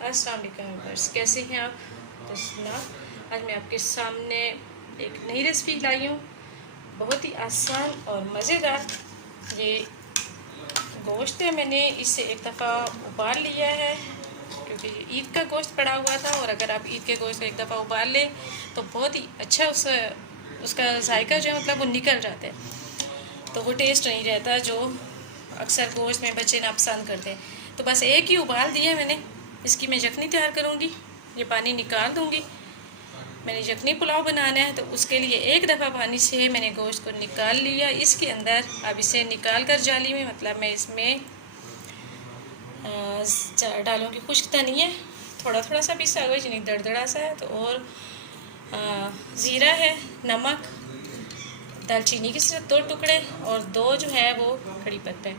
अस्सलाम वालेकुम व्यूअर्स, कैसे हैं आप। तो सुना, आज मैं आपके सामने एक नई रेसिपी लाई हूँ, बहुत ही आसान और मज़ेदार। ये गोश्त है, मैंने इसे एक दफ़ा उबाल लिया है क्योंकि ईद का गोश्त पड़ा हुआ था, और अगर आप ईद के गोश्त को एक दफ़ा उबाल लें तो बहुत ही अच्छा उसका जायका जो है मतलब वो निकल जाता है, तो वो टेस्ट नहीं रहता जो अक्सर गोश्त में बच्चे नापसंद करते हैं। तो बस एक ही उबाल दिया मैंने, इसकी मैं यखनी तैयार करूँगी। ये पानी निकाल दूँगी। मैंने यखनी पुलाव बनाना है तो उसके लिए एक दफ़ा पानी से मैंने गोश्त को निकाल लिया। इसके अंदर अब इसे निकाल कर जाली में, मतलब मैं इसमें डालूँगी खुश्क धनिया, थोड़ा थोड़ा सा पीसा हुआ, यानी दरदरा सा है, तो और ज़ीरा है, नमक, दालचीनी के सिर्फ 2 टुकड़े, और 2 जो है वो कड़ी पत्ता है,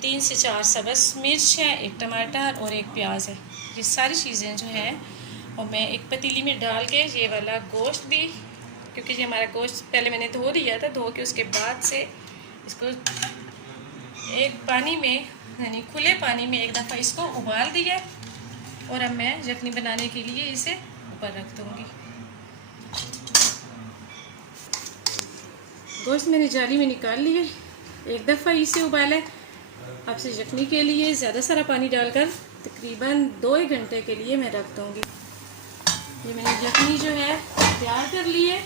3 से 4 सब्ज़ मिर्च है, 1 टमाटर और 1 प्याज है। ये सारी चीज़ें जो हैं और मैं एक पतीली में डाल के ये वाला गोश्त भी, क्योंकि ये हमारा गोश्त पहले मैंने धो दिया था, धो के उसके बाद से इसको एक पानी में, यानी खुले पानी में एक दफ़ा इसको उबाल दिया, और अब मैं यखनी बनाने के लिए इसे ऊपर रख दूँगी। गोश्त मैंने जाली में निकाल लिया, एक दफ़ा इसे उबाला है। अब से यखनी के लिए ज़्यादा सारा पानी डालकर तकरीबन 2-1 घंटे के लिए मैं रख दूँगी। ये मैंने यखनी जो है तैयार कर ली है,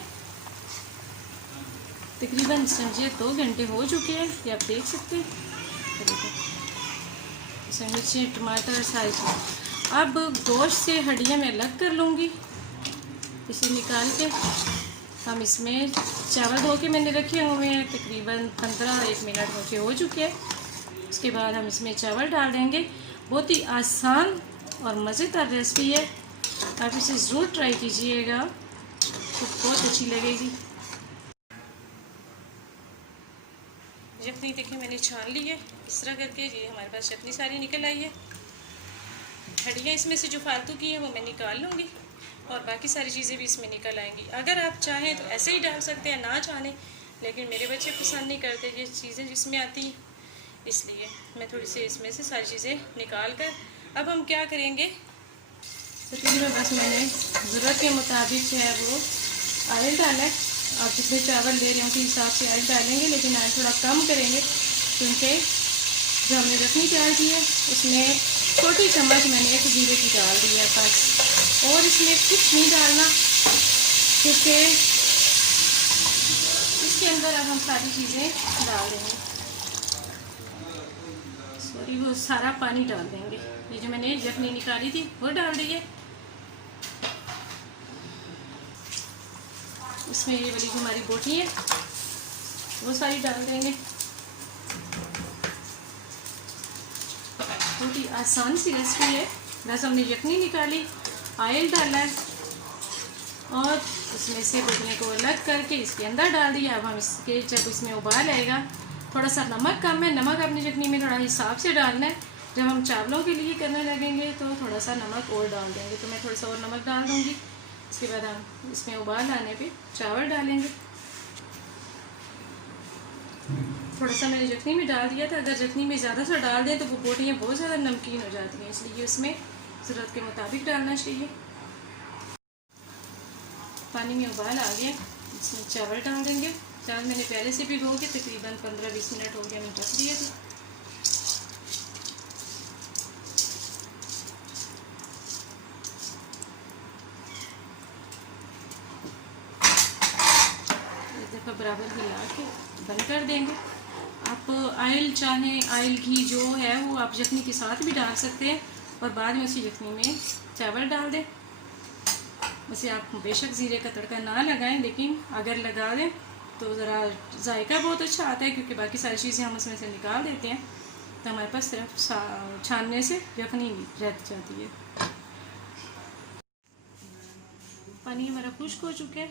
तकरीबन समझिए 2 घंटे हो चुके हैं, ये आप देख सकते हैं। इसमें मिर्ची, टमाटर सारी चीज़। अब गोश्त से हड्डियाँ मैं अलग कर लूँगी, इसे निकाल के हम इसमें चावल धो के मैंने रखे हुए हैं, तकरीबन 15-1 मिनट मुझे हो चुके हैं। उसके बाद हम इसमें चावल डाल देंगे। बहुत ही आसान और मज़ेदार रेसिपी है, आप इसे ज़रूर ट्राई कीजिएगा, तो बहुत अच्छी लगेगी। यखनी देखिए मैंने छान ली है इस तरह करके, ये हमारे पास यखनी सारी निकल आई है। हड्डियाँ इसमें से जो फालतू की हैं वो मैं निकाल लूँगी, और बाकी सारी चीज़ें भी इसमें निकल आएंगी। अगर आप चाहें तो ऐसे ही डाल सकते हैं, ना चाहें, लेकिन मेरे बच्चे पसंद नहीं करते ये चीज़ें जिसमें आती, इसलिए मैं थोड़ी सी इसमें से सारी चीज़ें निकाल कर, अब हम क्या करेंगे, पतीली में बस मैंने ज़रूरत के मुताबिक जो है वो ऑयल डाला है। आप जितने चावल ले रहे हैं उसी हिसाब से ऑयल डालेंगे, लेकिन ऑयल थोड़ा कम करेंगे क्योंकि जो हमने यखनी तैयार की है उसमें छोटी चम्मच मैंने 1 जीरे की डाल दी है बस, और इसमें कुछ नहीं डालना, क्योंकि इसके अंदर अब हम सारी चीज़ें डाल देंगे, सॉरी वो सारा पानी डाल देंगे। ये जो मैंने यखनी निकाली थी वो डाल दी है, इसमें ये वाली जो हमारी बोटी है वो सारी डाल देंगे। बहुत ही आसान सी रेसिपी है, बस हमने यखनी निकाली, ऑयल डाला है, और उसमें से बोटियों को अलग करके इसके अंदर डाल दिया। अब हम इसके जब इसमें उबाल आएगा, थोड़ा सा नमक कम है, नमक अपनी चटनी में थोड़ा हिसाब से डालना है। जब हम चावलों के लिए करने लगेंगे तो थोड़ा सा नमक और डाल देंगे, तो मैं थोड़ा सा और नमक डाल दूँगी। इसके बाद हम इसमें उबाल आने पे चावल डालेंगे। थोड़ा सा मैंने यखनी में डाल दिया था, अगर यखनी में ज़्यादा सा डाल दें तो वो बोटियाँ बहुत ज़्यादा नमकीन हो जाती हैं, इसलिए उसमें ज़रूरत के मुताबिक डालना चाहिए। पानी में उबाल आ गया, इसमें चावल डाल देंगे। चावल मैंने पहले से भिगो के तकरीबन 15-20 मिनट हो गया, मैंने रख दिया था। एक दफ़ा बराबर हिला के बंद कर देंगे। आप ऑयल चाहें, ऑयल घी जो है वो आप यखनी के साथ भी डाल सकते हैं, और बाद में उसी यखनी में चावल डाल दें। वैसे आप बेशक ज़ीरे का तड़का ना लगाएं, लेकिन अगर लगा दें तो ज़रा जायका बहुत अच्छा आता है, क्योंकि बाकी सारी चीज़ें हम उसमें से निकाल देते हैं, तो हमारे पास सिर्फ छानने से यखनी रह जाती है। पानी हमारा खुश्क हो चुका है,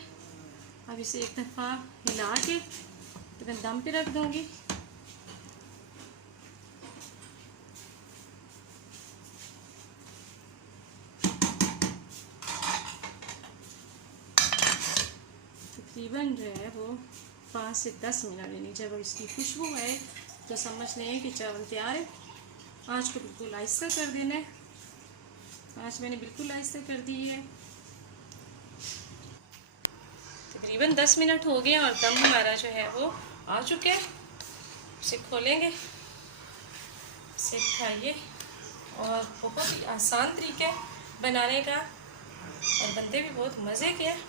अब इसे एक दफ़ा हिला के तो मैं दम पे रख दूँगी। तकरीबन जो है वो 5 से 10 मिनट, यानी जब इसकी खुशबू आए तो समझ लें कि चावल तैयार है। आँच को बिल्कुल आहिस्ता कर देना है, आँच मैंने बिल्कुल आहिस्ता कर दी है। तकरीबन 10 मिनट हो गए और दम हमारा जो है वो आ चुका है। इसे खोलेंगे, इसे खाइए। और बहुत ही आसान तरीका है बनाने का और बनते भी बहुत मज़े के हैं।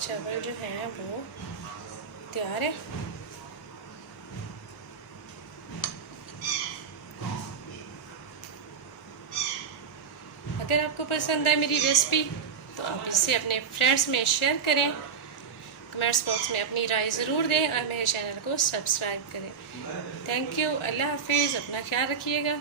चावल जो है वो तैयार है। अगर आपको पसंद है मेरी रेसिपी तो आप इसे अपने फ्रेंड्स में शेयर करें, कमेंट्स बॉक्स में अपनी राय ज़रूर दें और मेरे चैनल को सब्सक्राइब करें। Thank you. अल्लाह हाफिज़। अपना ख्याल रखिएगा।